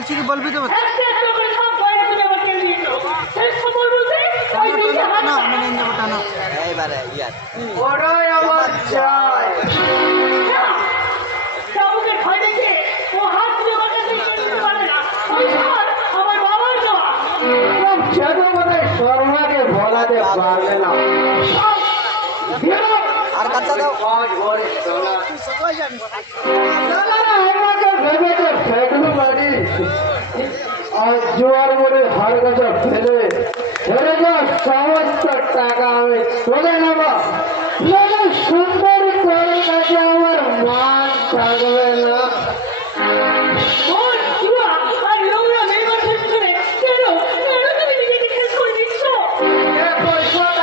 বলছি কি বলবি তো না আমি নিয়ে যাবো টানা এইবারে ইয়ার ওরাই আমার চাই চাবুকে ভয় দেখে ও হাত দিয়ে আমাকে দিতে পারে না ওই সব আমার বাবার দেওয়া ছেলে মানে শর্মাকে বলাতে পারলে না আর কাঁচা দাও আজ বলে আমাকে ভেবেছে ফেকলু বাড়ি আজ জোয়ার মরে হার গাছা ফেলে ধরে যা সমস্ত টাকা আমি তুলে নেব সুন্দর করে কাছে আমার মান থাকবে না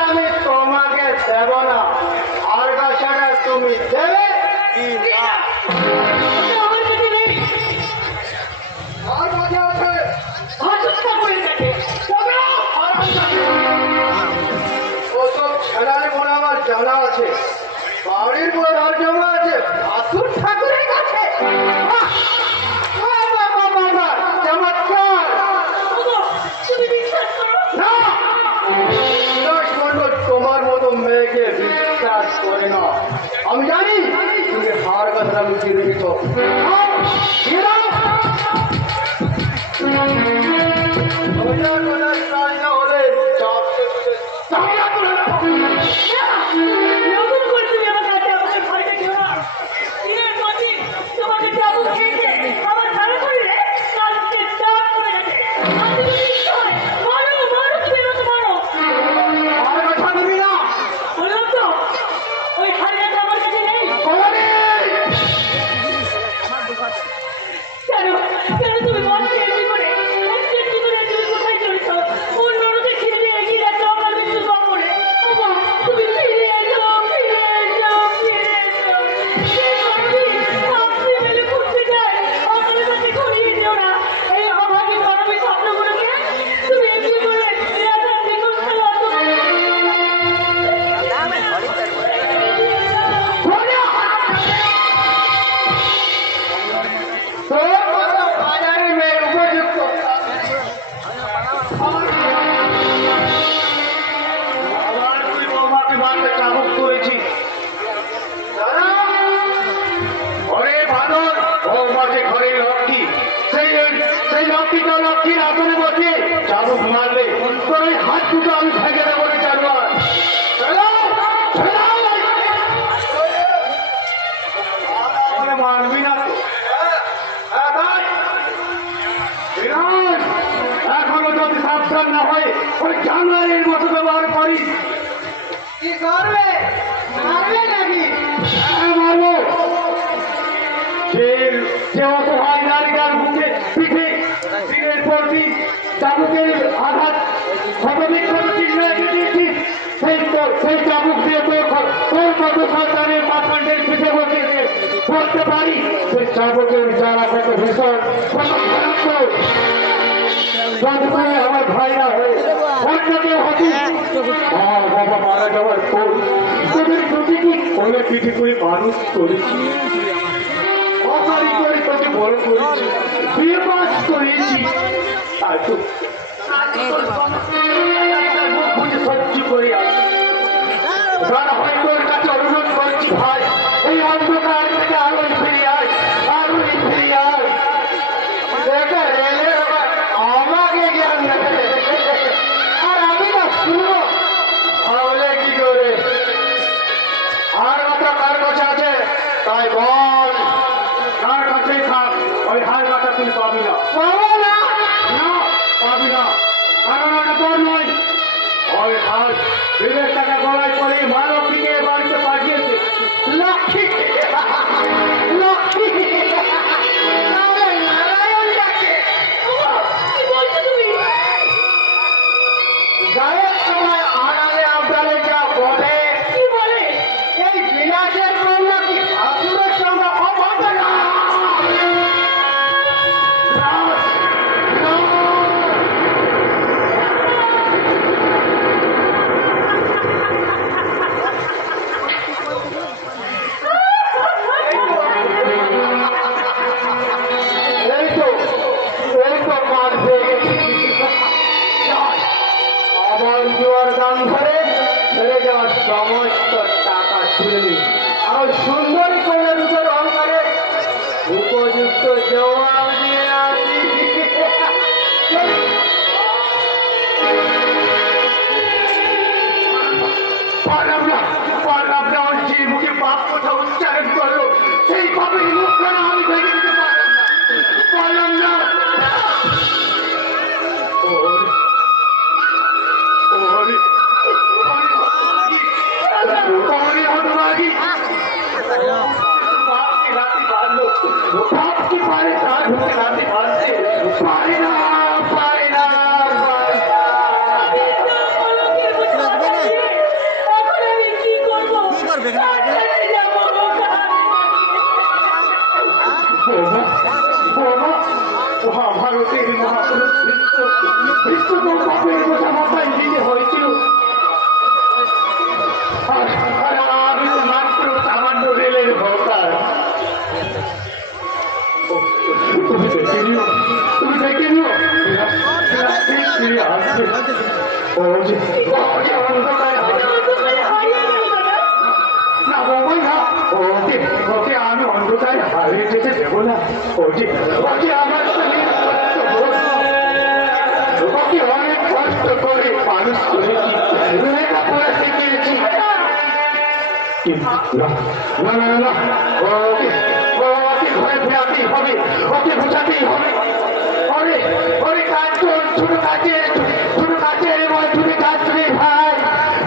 আমি তোমাকে দেব না আর গাছাটা তুমি দেবে আর মাঝে আছে ওসব ছেড়ালে মনে আমার জানা আছে বাড়ির পর আর জমা আছে আসুন ঠাকুরের কাছে তোমার মতো মেয়েকে বিশ্বাস করে না আমি জানি তুমি হার কথা লুকিয়ে রেখেছ হলে এখনো যদি সাবধান না হয় ওই জানুয়ারির মতো ব্যবহার করি কি করবে মারবে নাকি মারবো যে অসহায় নারীরার মুখে পিঠে দিনের পর দিন চাবুকের আঘাত ক্ষতবিক্ষত চিহ্ন এনে দিয়েছি সেই চাবুক দিয়ে তোর মতো সরকারের মাথান্ডের পিঠে বসে পড়তে পারি সেই চাবুকের যারা কত ভীষণ আমার ভাইরা হয়ে অন্যকে হতে বাবা মারা যাওয়ার পর তোদের প্রতিটি কোলে পিঠে করে মানুষ করেছি অকারি করে তোকে বড় করেছি বিয়ে পাস করেছি আর তো সহ্য করে আসি হয় তোর কাছে অনুরোধ করছি ভাই এই অন্ধকার থেকে আলোয় ফিরে আয় আলোয় ফিরে আয় দেখে রেলে আমাকে জ্ঞান দেখে আর আমি না শুনো তাহলে কি করে আর কথা কার কাছে আছে তাই বল কার কাছেই থাক ওই হার কথা তুই পাবি না পাবি না কারণ ওটা তোর নয় ওই হার বিদেশ টাকা গলায় করে মানবীকে বাড়িতে পাঠিয়েছে লক্ষ্মী লক্ষ্মী গায়ের সময় আড়ালে আপনারে যা বলে কি বলে এই বিলাসের কন্যা কি ঠাকুরের সঙ্গে অবাধ না ছেড়ে যাওয়ার সমস্ত টাকা তুলে নিই আর সুন্দর করে দুটো রং করে উপযুক্ত জবাব দিয়ে আসি। যে মুখে পাপ কথা উচ্চারণ করলো সেই পাপের মুখ করে আমি ভেঙে দিতে পারলাম না। ভারতের মহাপুরুষ বিশ্বকর্মা পাপের কথা মাথায় নিতে হয়েছিল। আমি তো মাত্র সামান্য রেলের ভোটার। তুমি দেখে নিও ওকে আমি অন্ধকারে হারিয়ে যেতে দেবো না। ওকে আমার ওকে অনেক কষ্ট করে মানুষ করেছি, লেখাপড়া শিখিয়েছি। ওকে ঘরে ফেরাতেই হবে, ওকে বোঝাতেই হবে। ওরে কাজ ছোট কাজের ছোট কাজ রে ভাই,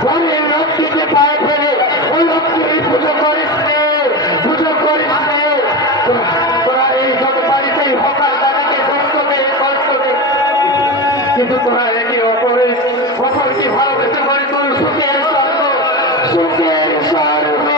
ঘরের লক্ষ্মীকে পায়ে ফেলে ওই লক্ষ্মীর পুজো করিস রে। তোরা এই সব বাড়িতেই হকার দাদাকে কষ্ট দে, কিন্তু তোরা একে অপরকে ভালোবেসে করে তোর সুখের স্বর্গ।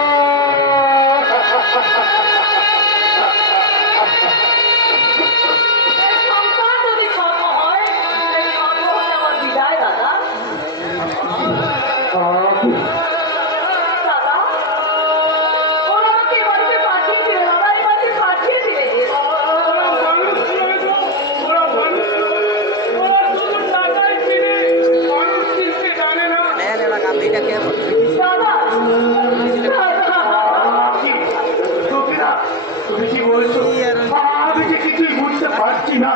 তুমি কি বলছো? আমি যে কিছুই বুঝতে পারছি না।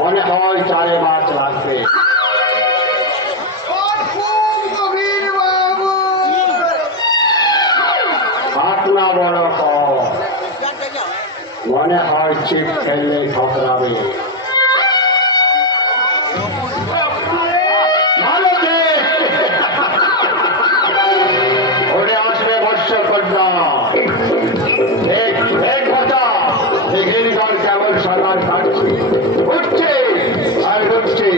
মনে হয় 4 মাস লাগবে। হাতনা বড় মনে হয় চিপ খেললে ঠকরাবে। ওরে আসবে বর্ষকন্যা কেমন সাঁতার কাটছে, উঠছে আর উঠছে,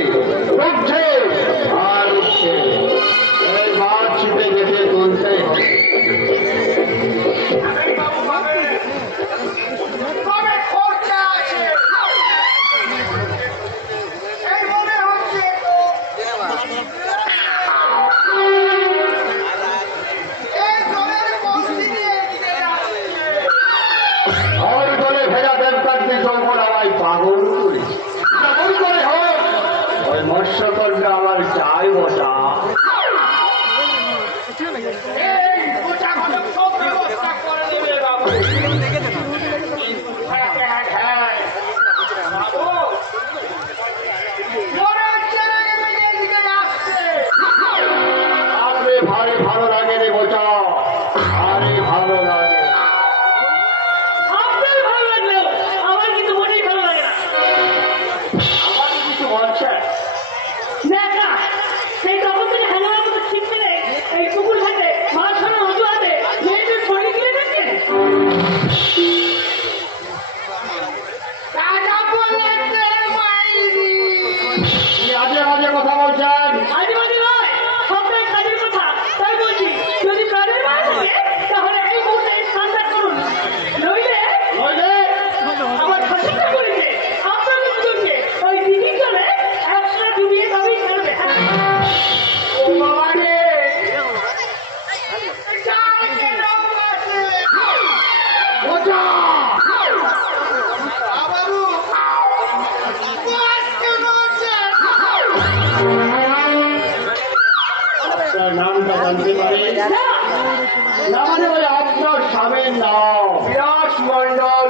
উঠছে আর উঠছে। এই মাছ ছুটে যেতে তুলতে হবে। পাগল করে হোক ওই মৎস্যকন্যা আমার চাই বসা। ভারী ভালো লাগে রে গোটা, আরে ভালো লাগে। আপনার ভালো লাগলেও আমার কিন্তু মোটেই ভালো লাগে না। আমার কিছু বলছে দেখা সেই তখন থেকে হেলার মতো ঠিক মেরে এই পুকুর ঘাটে মাছ ধরার অজুহাতে মেয়েদের ছড়ি তুলে গেছেন। আজে বাজে কথা বলছেন। আজে বাজে নয়, সবটাই কাজের কথা। তাই বলছি, যদি কাজের মাছ থাকে তাহলে এই মুহূর্তে ঠান্ডা করুন, নইলে আমার ফাঁসিটা করেছে আপনাদের দুজনকে ওই দিদি চলে একসাথে ডুবিয়ে তবেই খেলবে। ও বাবা রে, গোটা আপনার নামটা জানতে পারি? না মানে ওই আপনার স্বামীর নাম বিরাট মন্ডল।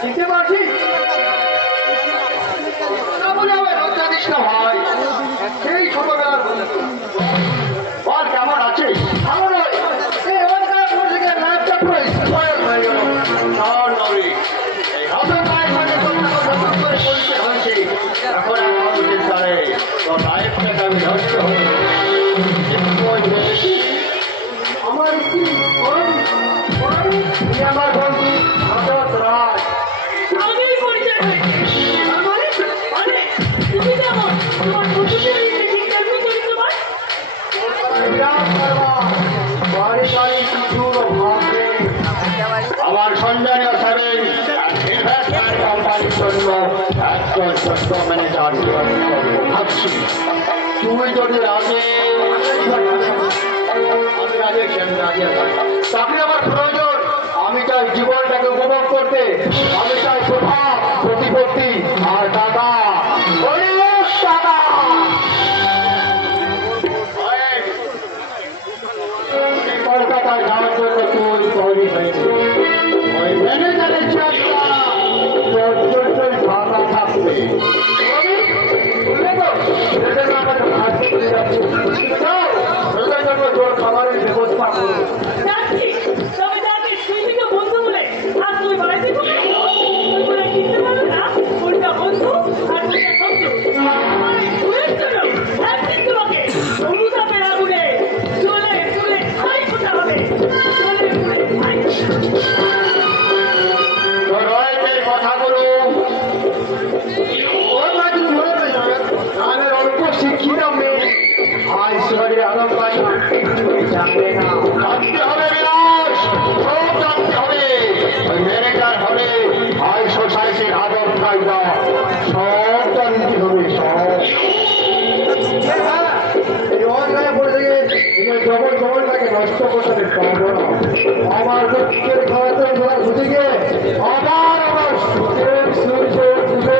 চিনতে পারছি না বলে আমার লজ্জা দিস না ভাই, সেই ছোটবেলার বন্ধু। বল কেমন আছিস? ভালো নয়, এই ওখানকার থেকে লাভটা পুরো স্পয়েল হয়ে গেল। না নয়, এই অন্ধকার মানে তোমরা কথা করে পরিচয় হয়েছে, এখন আর মানুষের দ্বারে তো লাইফটাকে আমি নষ্ট হয়ে আমার কি আমার বন্ধু আদত রায়। আগেই পরিচয় হয়েছে। মানে তুমি যেমন তোমার বন্ধুদের ইংরেজি কেমনি করি তোমার? আমার সঞ্জনীয় সেভিং ইনভেস্টমেন্ট কোম্পানির জন্য একজন ছোট্ট ম্যানেজার ভাবছি, তুমি যদি রাজি তাকে আমার প্রয়োজন। আমি চাই জীবনটাকে উপভোগ করতে, আমি চাই প্রভাব প্রতিপত্তি আর টাকা, অনেক টাকা। কলকাতায় যাওয়ার জন্য তুই তৈরি হয়েছে, ওই ম্যানেজারের চাকরিটা তোর জন্যই ফাঁকা থাকবে। তোর খাবারের ব্যবস্থা করবো। যাচ্ছি, তবে যাকে সুইমিকে বন্ধু বলে আর তুই বাড়িতে ঢুকে তুই বলে কিনতে পারবে না, ওইটা বন্ধু আর ওইটা শত্রু। ঘুরের জন্য একদিন তোমাকে অনুতাপের আগুনে চলে চলে খাই খোঁজা হবে, চলে চলে খাই তোর রয়েছের কথাগুলো আমি অল্প শিক্ষিত মেয়ে, আইশ্বর্য আলম্বাই জানবে না। জানতে হবে বিলাস, সব জানতে হবে। ওই ম্যানেজার হবে, হাই সোসাইটির আদর কায়দা সব জানতে হবে, সব। জবরটাকে নষ্ট করতে পারবো না। আমার দুঃখের খাওয়াতে বুঝে গিয়ে আবার আমার সুখের সূর্য উঠবে।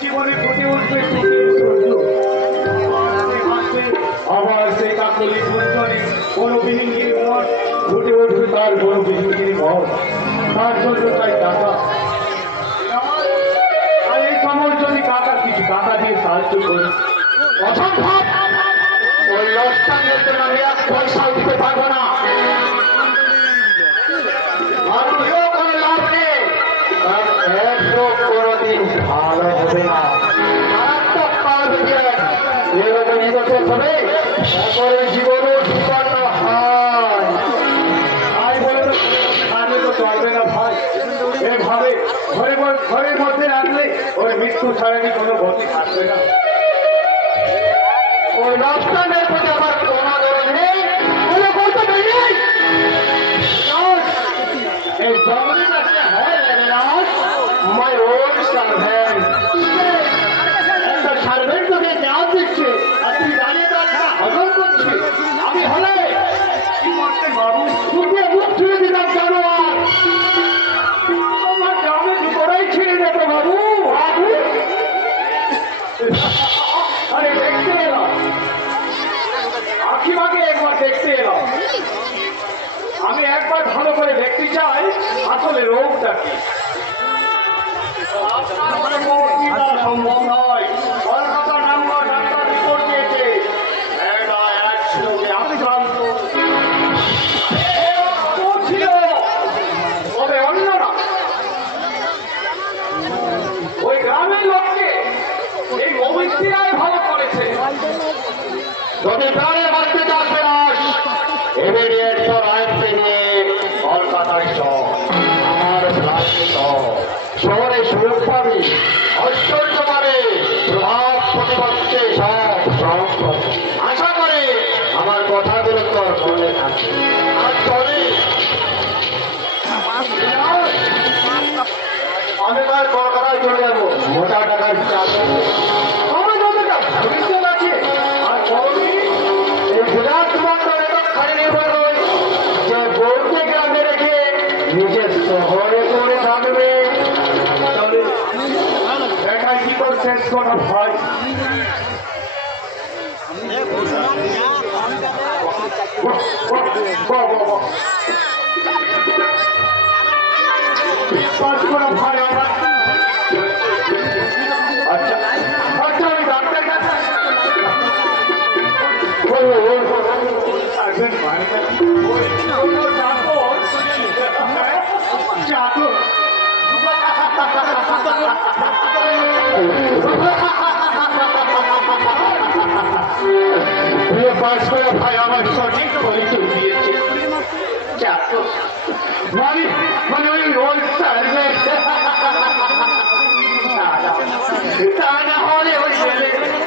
জীবনে ফুটে উঠবে আবার সেই কাকলি পুঞ্জনে কোনো বিহীন মন ফুটে উঠবে, তার কোনো বিহীন মন। তার জন্য চাই টাকা, আর এই সময় যদি টাকা কিছু টাকা দিয়ে সাহায্য করি। অসম্ভব, ওই লসটা নিতে আমি এক পয়সাও দিতে পারবো না। আর কেউ কোনো লাভ নেই, তার এক লোক কোনোদিন ভালো হবে না। মারাত্মক পাওয়া যায়, এভাবে নিতে হবে, তারপরে জীবনও বিপন্ন হয়। তাই বলে আগে তো চলবে না ভাই, এভাবে ঘরের মধ্যে রাখলে ওই মৃত্যু ছাড়ানি কোনো গতি থাকবে না। ওই রাস্তানের প্রতি আমার কোনো দরদ নেই, কোনো কর্তব্য নেই। এই জঙ্গলের রাস্তা হয় মাই ওন সার্ভেন্ট, একটা সার্ভেন্ট তোকে দেওয়া দিচ্ছে আর তুই দাঁড়িয়ে দাঁড়িয়ে হজম করছিস। আমি হলে কি করতে বাবু তোকে মুখ ছুঁড়ে দিতাম জানো, আর তোমার গ্রামে করাই ছিঁড়ে দেবো কি সম্ভব নয়। কলকাতা নাম্বার ডাক্তার রিপোর্ট দিয়েছে মেয়েটা একসঙ্গে আক্রান্ত ছিল, তবে অন্য না। ওই গ্রামের লোককে এই অবস্থিরায় ভালো করেছে। যদি প্রাণে বাঁচতে চাচ্ছে না ইমিডিয়েট তোর আইনকে নিয়ে কলকাতায় চল, আমার ফ্ল্যাটে চল। শহরে সুযোগ পাবি, ঐশ্বর্য পাবে, প্রভাব প্রতিপক্ষে সব সম্পদ। আশা করে আমার কথাগুলো তোর মনে থাকে। আর চলে আমি তার কলকাতায় চলে যাবো, মোটা টাকার চাকরি। আমার যতটা ভবিষ্যৎ আছে আর করবি এই বিরাট মাত্র এটা খাই নির্ভর নয় যে বউকে গ্রামে রেখে নিজের শহরে করে থাকবে। এটাই কি করে শেষ করা ভাই? পাঁচ করা ভাই আমার। আচ্ছা আচ্ছা আমি ডাক্তার কাছে পাঁচ করে ভাই আমার সঠিক পরিচয় দিয়েছে। মানে মানে ওই রোল তা না হলে ওই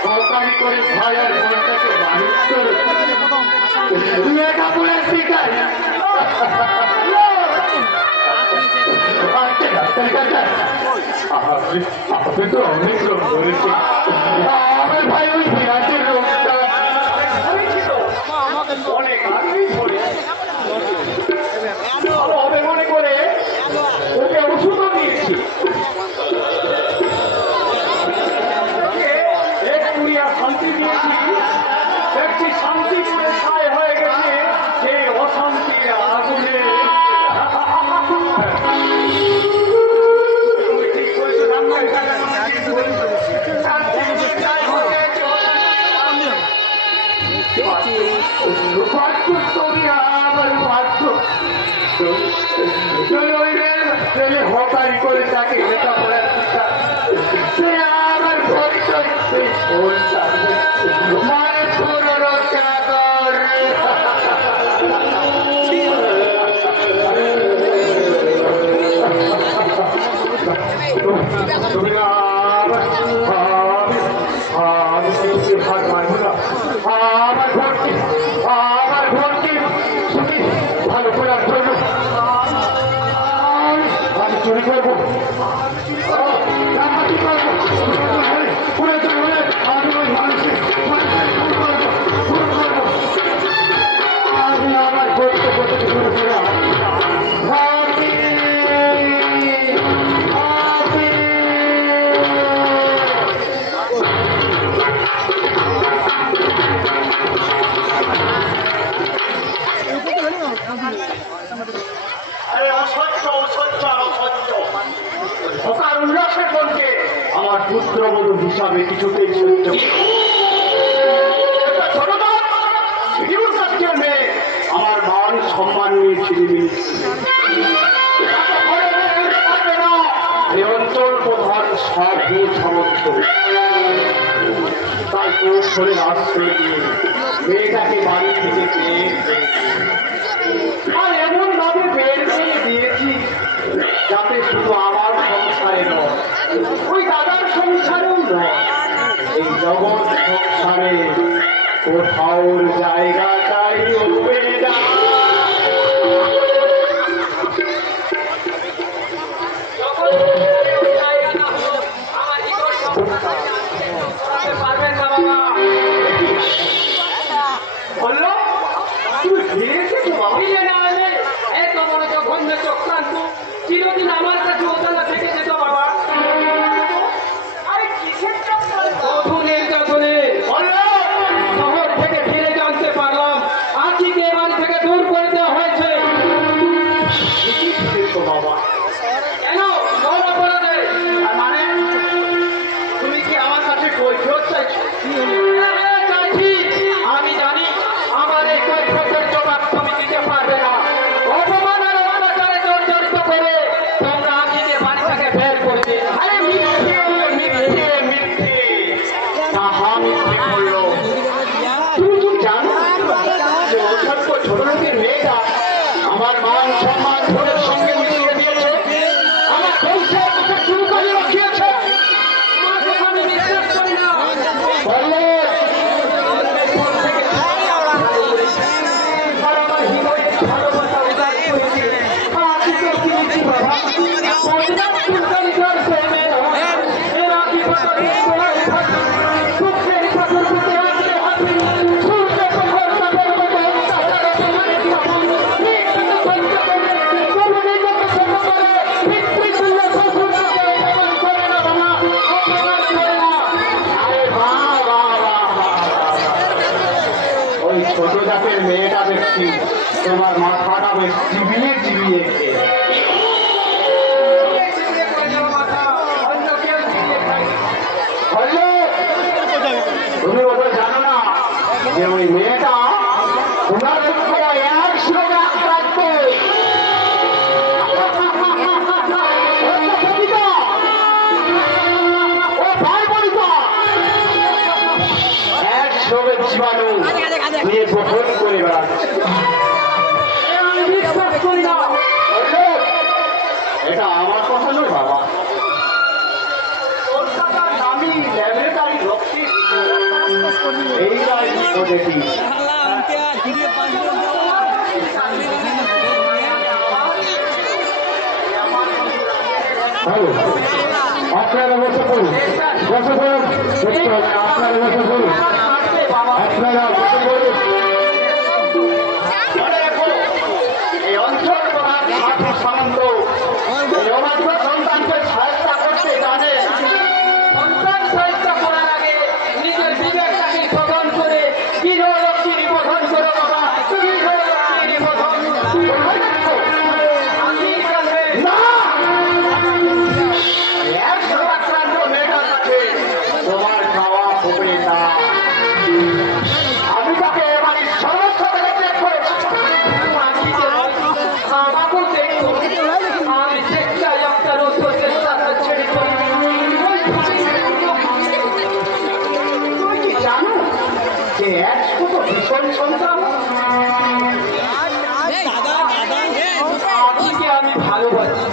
সরকারি করে ভাই আর বোনটাকে মানুষ করে লেখাপড়া শিখায়। আপনি তো অনেক লোক বলেছি আমার ভাই ওই বিরাটের লোকটা অনেক আগেই ধরে ভালো হবে মনে করে ওকে ওষুধও দিয়েছি। শান্তি দিয়েছি, দেখছি শান্তি করে ছাই হয়ে গেছে সেই অশান্তি আগুনে। হকারি করে তাকে লেখাপড়ার শিক্ষা সে আমার পরিচয় মানে পুরো চাদর। আমার ঘরটি ভালো করার জন্য আমি চুরি করবো, আমি আমার ঘরকে করতে শুরু করলাম। আমার পুত্রবধূ হিসাবে কিছুতেই সহ্য আমার মান সম্মান নিয়ে ছিড়ে এই অঞ্চল প্রধান সাধু সামন্ত তাই কৌশলের আশ্রয় দিয়ে মেয়েটাকে বাড়ি থেকে পেয়ে আর এমন ভাবে বের করে দিয়েছি যাতে শুধু আমার সংসারে নয় ওই দাদার সংসারেও নয় এই জগৎ সংসারে কোথাও জায়গাটাই উঠবে না। বললো তুমি খেয়েছো এত বড় জঘন্য চক্রান্ত চিরদিন আমার কাছে ওতলা থেকে যেত বাবা। আরে কিসের চক্রান্ত? শহর থেকে ফিরে জানতে পারলাম আজকে এ বাড়ি থেকে তোমার মাথাটা বেশ চিবিয়ে চিবিয়ে তুমি ওটা জানো না যে ওই মেয়েটা তোমার একসঙ্গে আক্রান্ত একসঙ্গে জীবাণু নিয়ে গোপন করে বেড়াচ্ছে। আমি বিশ্বাস করি না। এটা আমার কথা নয় বাবা, কলকাতার দামি ল্যাবরেটরি রক্ষী এই দেখি আপনারা বসে পড়ুন, বসে পড়ুন, আপনারা বসে পড়ুন, আপনারা বসে পড়ুন। এই অঞ্চল প্রধান ঠাকুর সামন্ত এই অবাধ্য সন্তানকে সাহায্য করতে জানে। সন্তান সাহিত্য করার আগে নিজের বিবেকটাকে শোধন করে গৃহলক্ষ্মী নিবোধন করো বাবা, গৃহলক্ষ্মী নিবোধন। না, একশো আক্রান্ত মেয়েটার কাছে তোমার যাওয়া হবে না। আমি তাকে এবারে সমস্ত থেকে চেক করেছি। আমাকেও দেখো, আমি চেষ্টা আপনার ওষুধ চেষ্টা ছেড়ে করি। তুমি কি জানো যে এক কত ভীষণ সন্তান? আপনাকে আমি ভালোবাসি,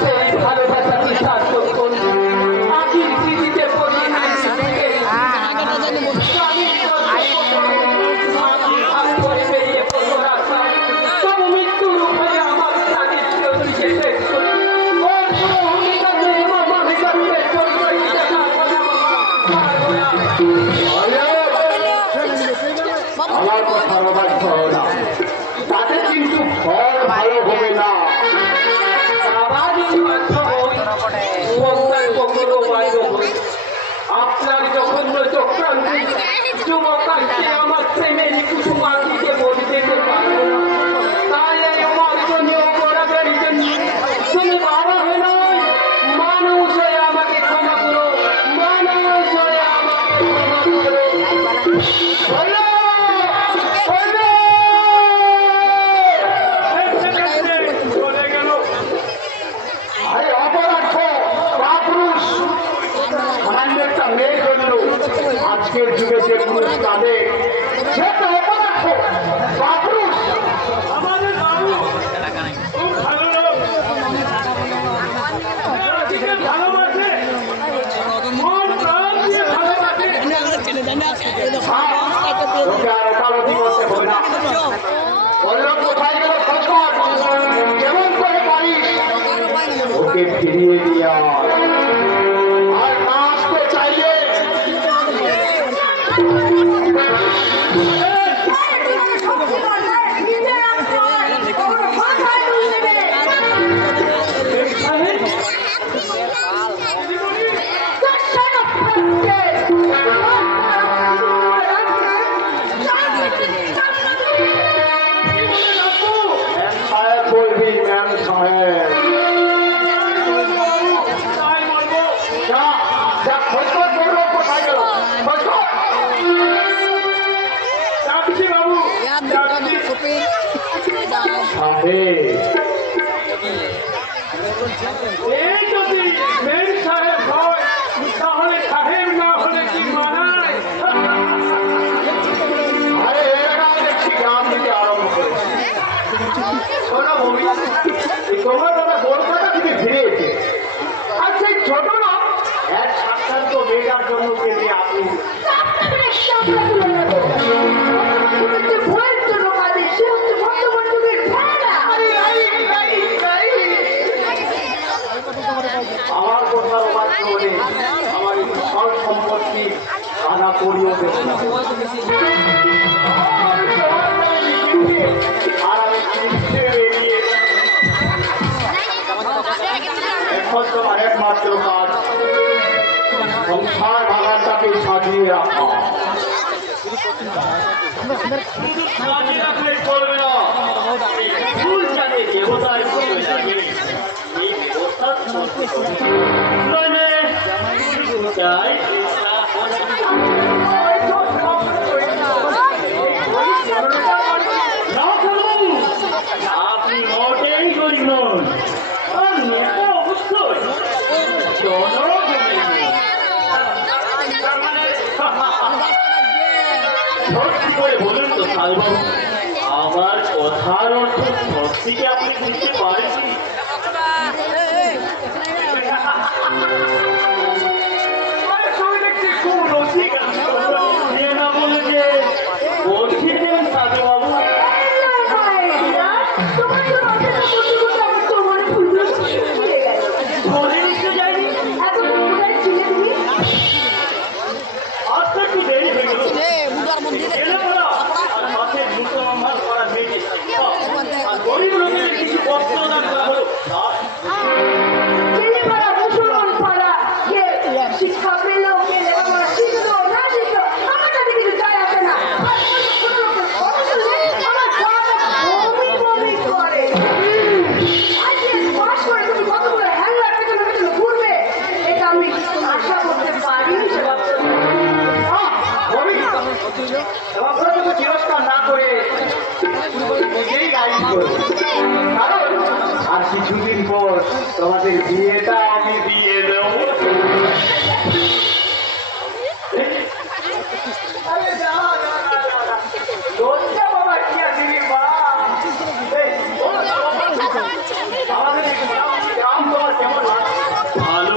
সেই ভালোবাসা বিশ্বাস করুন। আখির স্মৃতিতে পড়ি আমি ভাগ করে বেরিয়ে পড়বো রাস্তায়। তবু মৃত্যুর উপরে আমার প্রাণের চিরতরীকে শেষ করি। ওর পুরো অঙ্গীকারে আমার মানসিকতাকে চরিত্র দিতে পারবো না বাবা। আমার কথা অবাধ্য হও না, তাতে কিন্তু ফল ভালো হবে না। আপনার জঘন্য চক্রান্তে যুবক আসছে আমার প্রেমের কুসুম আঁকিকে বলতে পারবো না। তাই এই অমার্জনীয় অপরাধের জন্য তুমি বাবা হয়ে নয়, মানুষ হয়ে আমাকে ক্ষমা করো, মানুষ হয়ে আমাকে ক্ষমা করো। আরে অপরাধ কাপুরুষ, সামান্য একটা মেয়ের জন্য আজকের যুগে যে পুরুষ কাঁদে সে তো অপরাধ কাপুরুষ। আমাদের বাবু খুব ভালো লোক, আজকে ভালোবাসে, মন প্রাণ দিয়ে ভালোবাসে। তোকে আর ওকালতি করতে হবে না। বললাম কোথায় গেল খোঁজ কর, কেমন করে পারিস ওকে ফিরিয়ে দিয়ে আয়। আর না আসতে চাইলে ম্যাম সাহেব বলবি, ম্যাম সাহেব যা যা খোঁজ কর, বললো কোথায় গেল খোঁজ কর। যাচ্ছি বাবু, যাচ্ছি। সাহেব এই যদি মেম সাহেব হয় তাহলে সাহেব না হলে কি মানায়? আরে এরা দেখছি গান দিতে আরম্ভ করেছে। শোনো ভূমি, তোমার দাদা কলকাতা থেকে ফিরে এসে আর সেই ছোট না এক সাক্ষাৎ মেয়েটার জন্য পেতে আপনি আমার কথার অবাধ্য হলে আমার এই সব সম্পত্তি আনা করিও দেবে না। আর আমি চিনতে বেরিয়ে এখন তোমার একমাত্র কাজ সংসার ভাগানটাকে সাজিয়ে রাখা। মাটি রাখলে চলবে না, ফুল চাঁদে দেবতার পুজো লাগে, এই ব্যবস্থা করতে হবে। নইলে জয় কৃষ্ণ। আপনি মোটেই গরিব নন, আর নেতা অবশ্যই সত্যি করে বলুন তো সালবাবু, আমার কথার অর্থ সত্যিকে আপনি বুঝতে পারেন? খুব রসিক না বলে যে বলছিলেন সালবাবু। গরিব লোকের কিছু বস্ত্র দান করা হলো। শিক্ষা পেল কে লেখাপড়া শিখলো না শিখলো আমার কাছে কিছু যায় আসে না। আমার বমি বমি করে। আজকে পাস করে তুমি কতগুলো হ্যাংলার পেছনে পেছনে ঘুরবে, এটা আমি আশা করতে পারি। তিরস্কার না করে নিজেই গাড়ি করো, কারণ আর কিছুদিন পর তোমাদের বিয়েটা আমি দিয়ে দেবো। বাবা কি আছে মা, আমাদের গ্রাম তোমার কেমন ভালো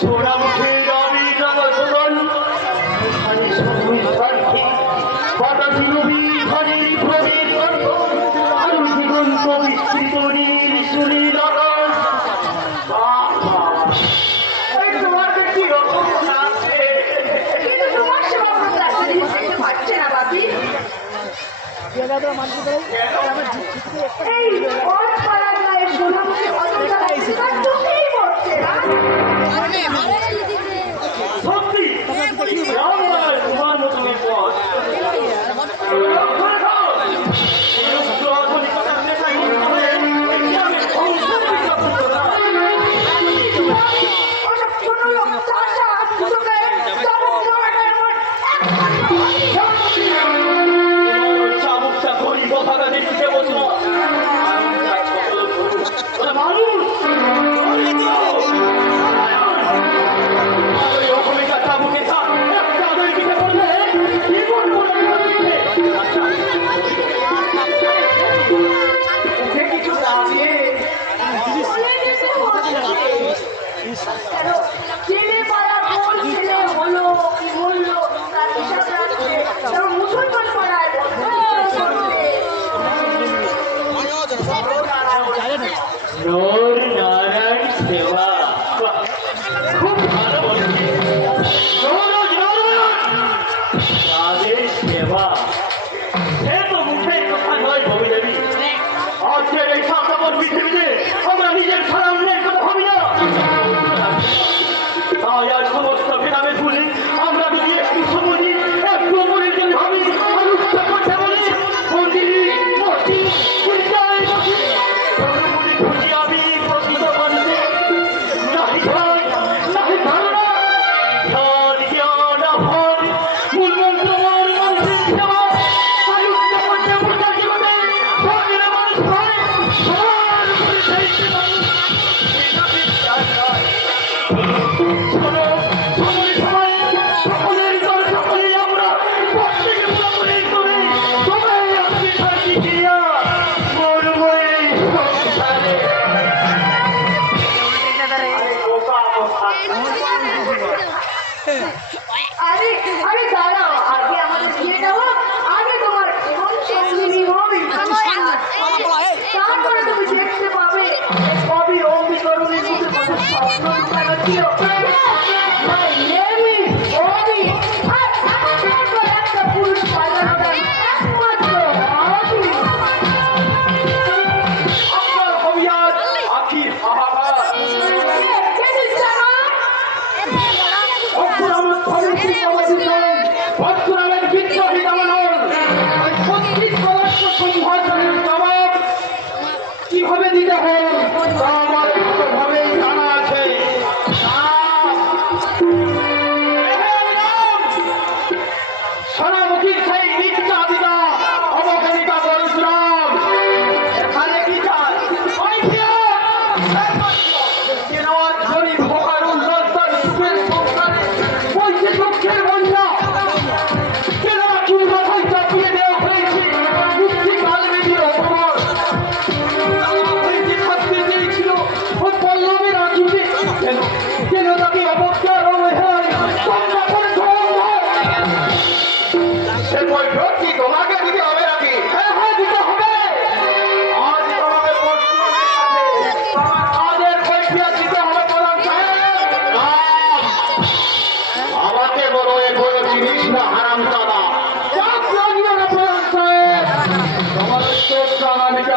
সোনা মুখে রবি জগৎ বাতাসি নবী ঘরের ঘরের আর দিগন্ত বিস্তৃত নীল সুনীল আকাশ। তোমাদের কি রকম আছে? কিন্তু তোমার সেবা করতে আসতে দেখতে পাচ্ছে না বাপি। এই অট পাড়া গায়ে সোনামুখী অযোধ্যা লাগছে তার চোখেই পড়ছে না। সত্যি আমার তোমার মতো বিপদ চাবুকটা করি কথাটা দেখতে বসো মানুষ ছেলে পাড়া কোন ছেলে হলো কি বললো তার হিসাব রাখছে, মুসলমান পাড়ায় নূর নারায়ণ সেবা খুব ভালো বলছে। তাদের সেবা সে তো মুখের কথা নয় ভবে যাবি। আজকের এই স্বার্থপর পৃথিবীতে আমরা নিজের ছাড়া অন্যের কথা ভাবি না।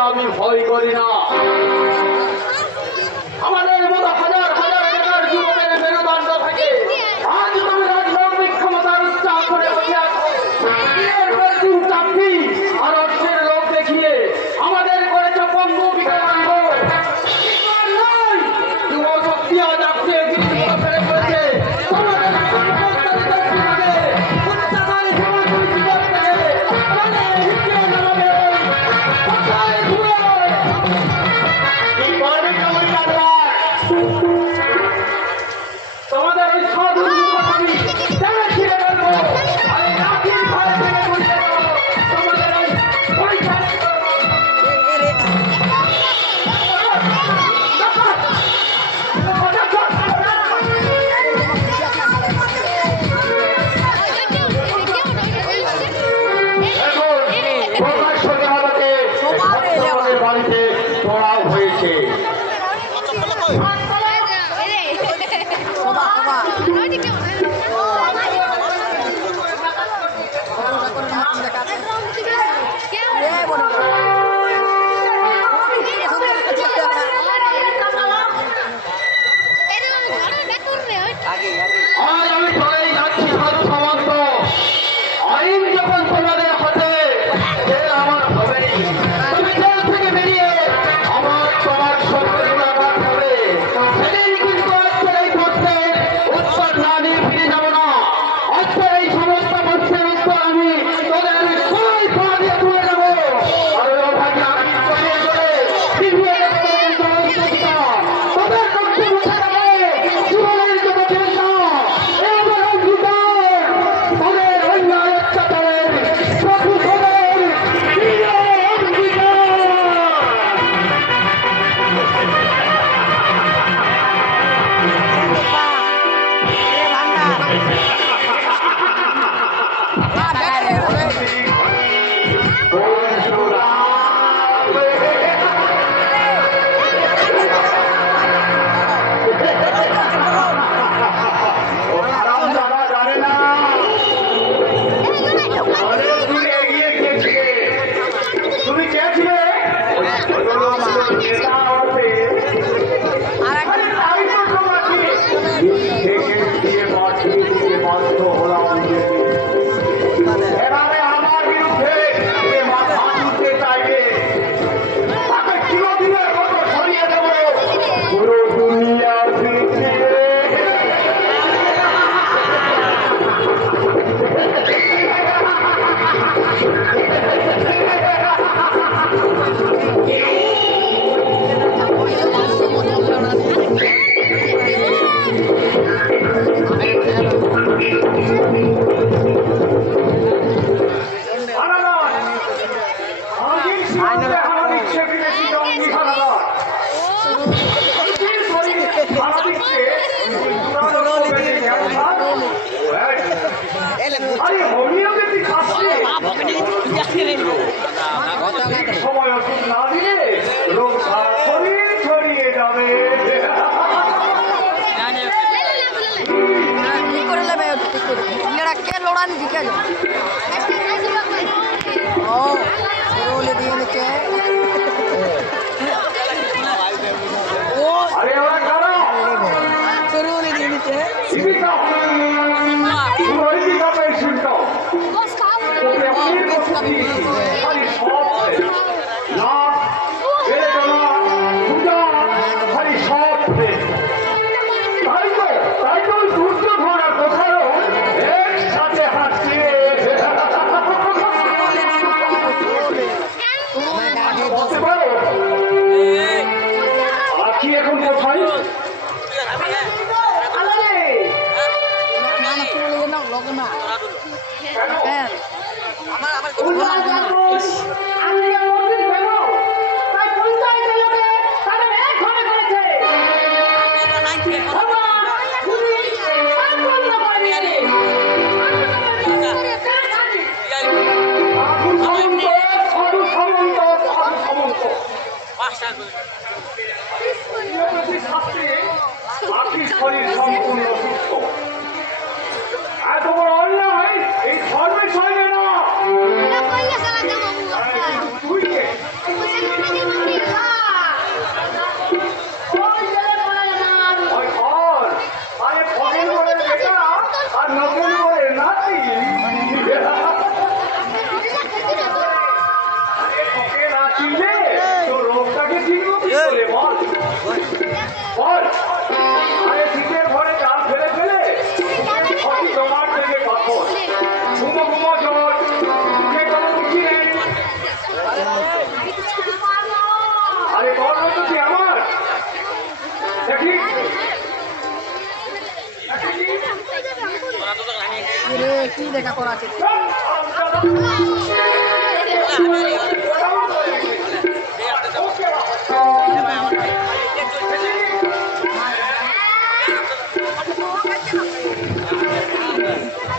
আমি ভয় করি না। আমাদের মতো হাজার হাজার টাকার যুবকের মেরুদণ্ড থাকে। আজ তুমি রাজনৈতিক ক্ষমতার উচ্চার করে বসে আছো। চাকরি আর অর্থের লোক দেখিয়ে আমাদের করেছ পঙ্গু বিকলাঙ্গ। যুব শক্তি আজ আপনি ফেলে করেছে। সময় ওষুধ না দিলে রোগ সারা শরীর ছড়িয়ে যাবে। আরে ওরা কারা জীবিকা পেশেন্ট এখন কোথায়? কেন? শরীর সম্পূর্ণ সুস্থ। এত বড় অন্যায় এই ধর্মে চলবে না। তুই কে? ওই ঘর, আরে ফকির ঘরের বেটা আর নকল ঘরের নাতি। আরে তোকে না চিনলে তোর রোগটাকে চিনব কি করে বল? বল। আরে শীতের ঘরে চাল ফেলে ফেলে ফকি জমাট থেকে পাথর ঘুমো ঘুমো জল মুখে কোনো রুচি নেই। আরে কল তো তুই আমার দেখি কি দেখা করা আছে?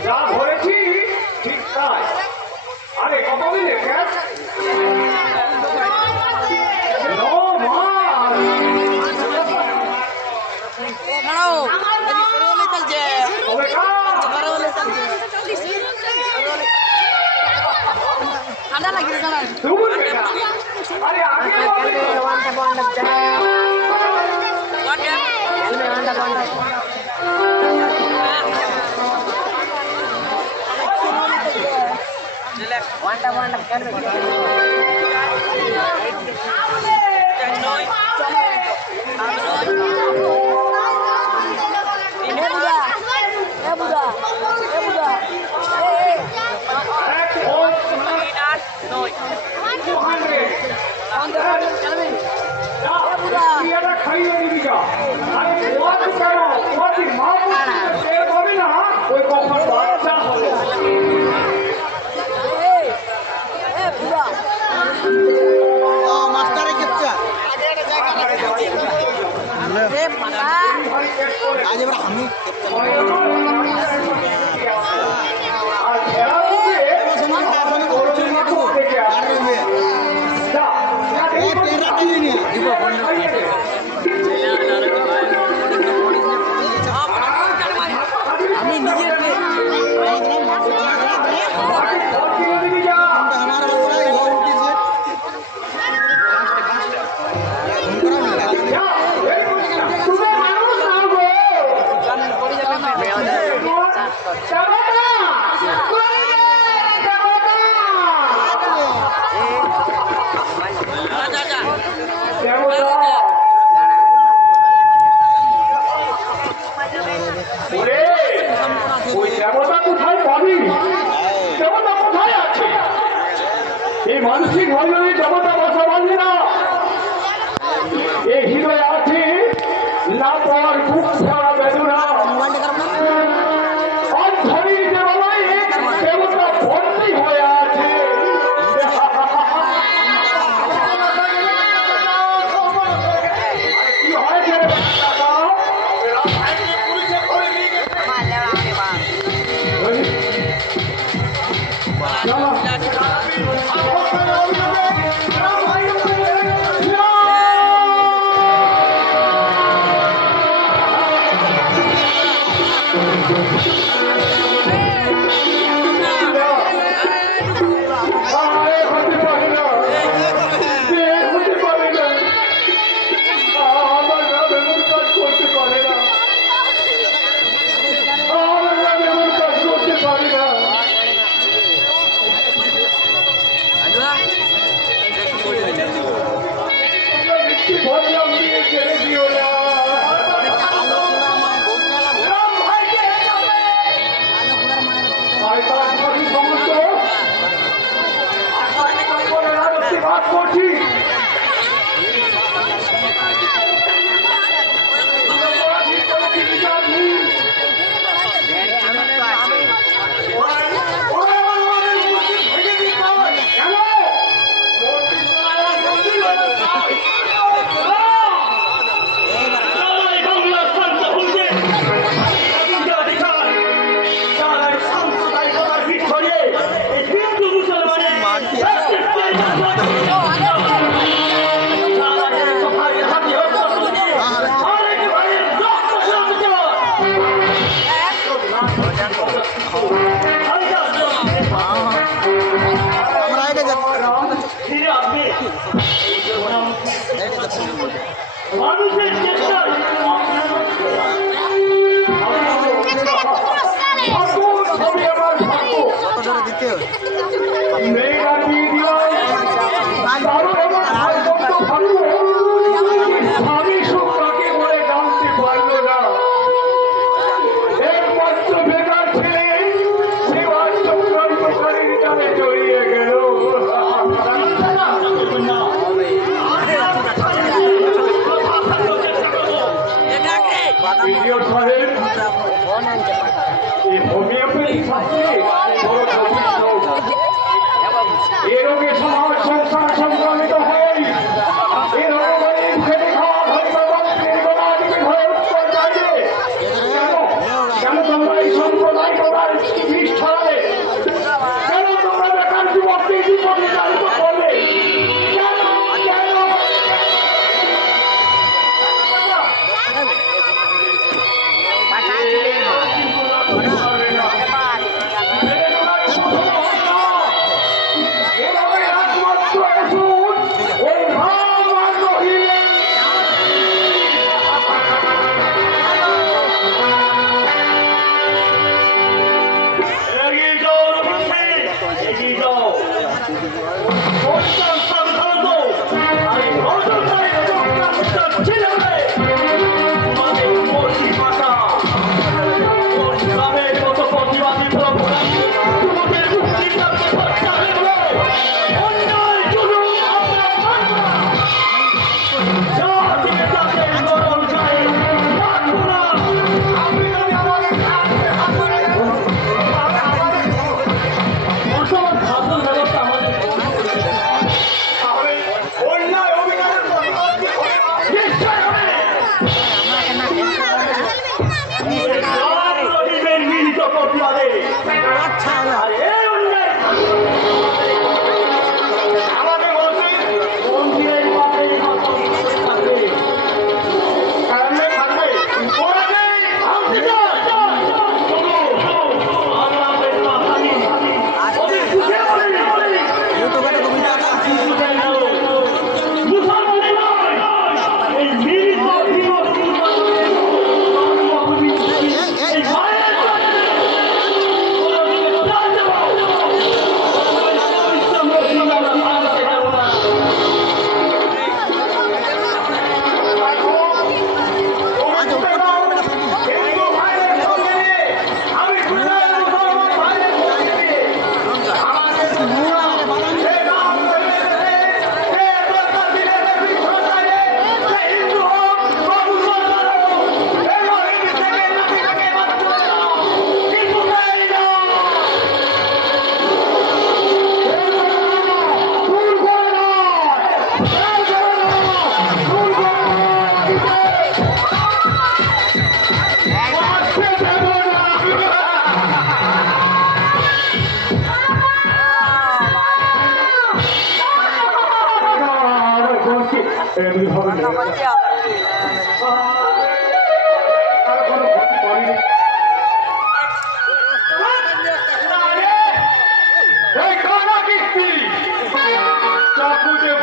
যা ধরেছি ঠিক তাই। আরে কত দিলে ক্যাশ? ঠান্ডা লাগে আরে আগে খাইয়ে দিবি যা। আরে ওয়াজ কেন? ওয়াজ মা হবে না ওই কখন বাচ্চা হবে। মাস্টারে কিচ্ছা আজ এবার আমি মানসিক ভাবে দেবতা বসা বাঁধে না। এই হৃদয়ে আছে না পর খুব সারা বেদনা অধ্বনির দেবালয়ে দেবতা ভর্তি হয়ে আছে। কি হয়েছে মানুষের চেষ্টায় এরকম সমাজ সংসার সংক্রামিত হয়ে কেন তোমরা এই সাম্প্রদায়িকতার বিষ ছড়ালে? কেন তোমরা বেকার যুবককে জীবনে চালিত করলে?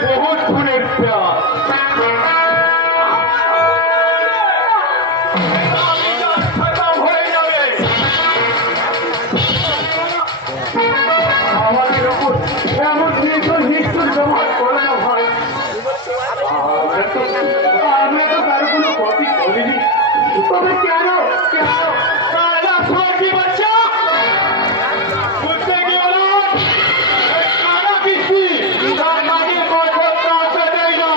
बहुत खूনের प्यार হয়ে যাবে আমাদের উপর এমন মৃত্যুর জমা করে না ভাই। আমি তো তার কোনো ক্ষতি করিনি, তবে কেন কেন কি বাচ্চা বুঝতে গেল কারা কিস্তি তার কাজে করতে আসা যায় না।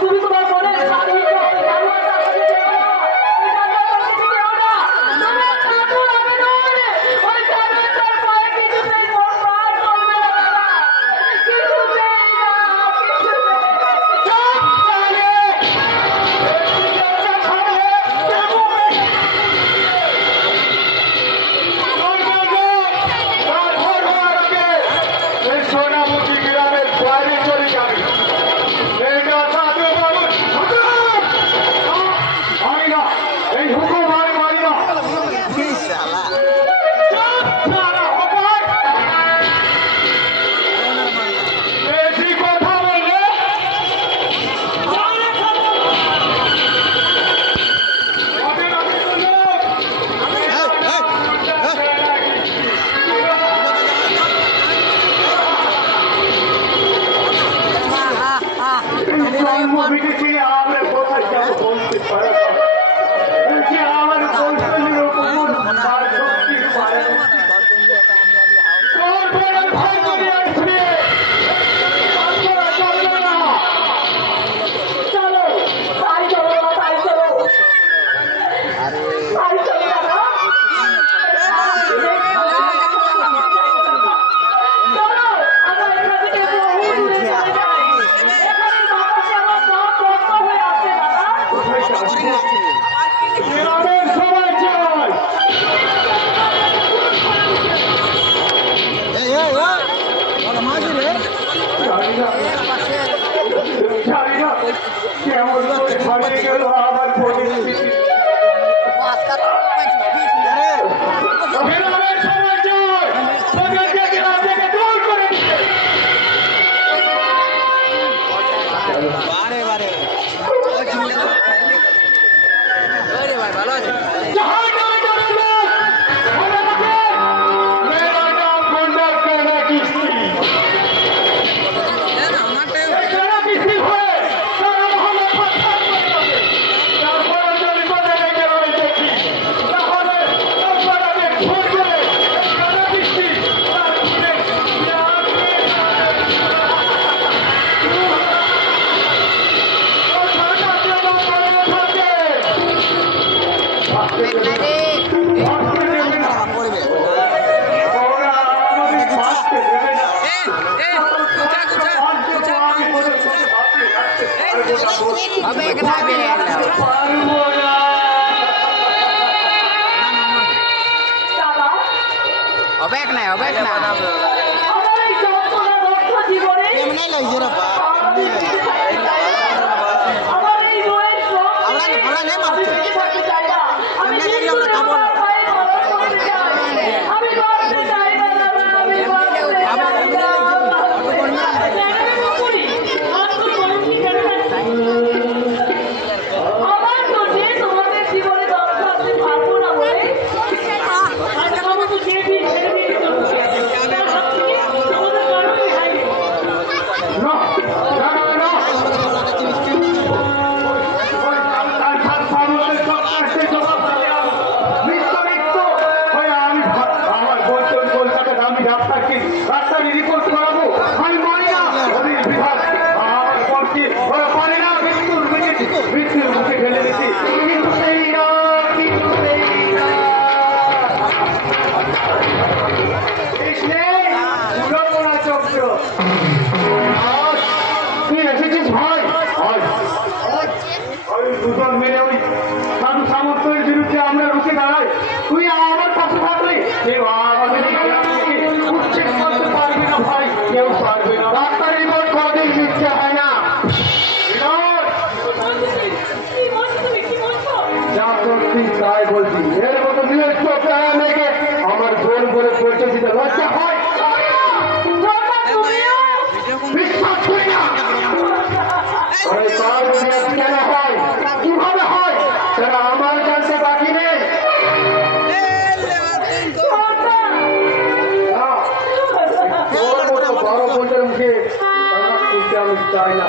তুমি তোমার মনের রাখতে পারবো না। দাদা অবেক নাই আমার এই যন্ত্রণা রক্ত জীবনে এমনি লইছে রে বাপ আমার এই রোগের সব আমরা নেই মারতে বেঁচে থাকতে চাই না। আমি এমনি দেখলে আমরা খাবো না। আমি বাঁচতে চাই না দাদা, আমি বাঁচতে চাই না। আবার এমনি লইছে আমার তো যে তোমাদের জীবনে দরকার আছে পারবো না বলে আর তোমার তো যে দিন ছেড়ে দিয়ে চলবে তার হাত থেকে তোমাদের কারণে হারিয়ে না, না, না, না। ওই তার সাত সামনের সব কাজে জবাব দিলাম। মৃত্যু হয়ে আমি আমার কলকাতায় আমি ডাক্তারকে রিপোর্ট করাবো। আমি মানি না ওদের বিভাগ আমার পক্ষে ওরা পারে না মৃত্যুর মুখে ফেলে দিচ্ছি কিন্তু সেই না চক্র তুই এসেছিস ভাই ওই দুজন মিলে ওই সাধু সামর্থ্যের বিরুদ্ধে আমরা রুখে দাঁড়াই তুই আমার পাশে থাকলে কেউ আমাদের এই গ্রাম থেকে উচ্ছেদ করতে পারবে না ভাই কেউ পারবে না ডাক্তারের রিপোর্ট কদিন দিচ্ছে হয় না কি বলছো তুমি কি বলছো যা সত্যি তাই বলছি এর মতো নিজের চোখে মেঘে আমার বোন বলে পরিচয় দিতে লজ্জা হয় বিশ্বাস করি না আরে কার দুনিয়া কেন হয় কিভাবে হয় সেটা আমার কাছে বাকি নেই তোর মতো বড় বোনের মুখে তারা শুনতে আমি চাই না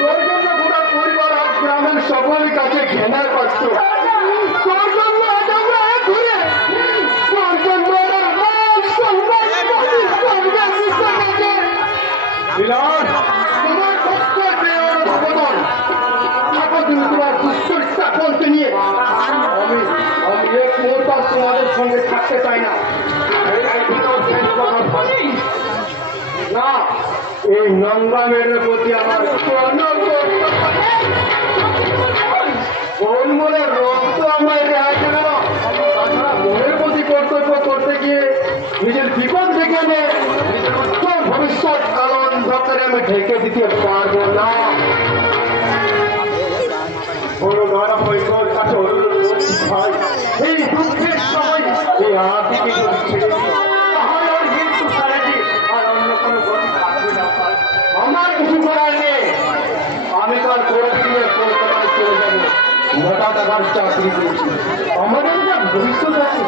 তোর জন্য পুরো পরিবার আর গ্রামের সকলের কাছে ঘেনার পাচ্ছ তোর জন্য আজ আমরা এক ঘুরে তোর জন্য আমার মান সম্মান বিলাস তোমার কষ্টের প্রেরণা ভগবান তারপর তুমি তোমার দুষ্ট ইচ্ছা বলতে নিয়ে আমি এক মুহূর্ত তোমাদের সঙ্গে থাকতে চাই না না এই নঙ্গা মেয়ের প্রতি আমার কোন বলে রোগ তো আমার রেহাইছে না তাছাড়া মনের প্রতি কর্তব্য করতে গিয়ে নিজের বিপদ থেকে নিজের উত্তর ভবিষ্যৎ কালো অন্ধকারে আমি ঢেকে দিতে পারবো না বড় নানা পরিবার কাছে অনুরোধ করছি ভাই এই দুঃখের সময় এই আদিকে ছেড়ে দিই তাহলে ওর মৃত্যু ছাড়াটি আর অন্য কোনো গতি থাকবে না আমার কিছু করার নেই আমি তো আর করে দিয়ে কলকাতায় চলে যাবো মোটা টাকার চাকরি করছি আমাদের যা ভবিষ্যৎ আছে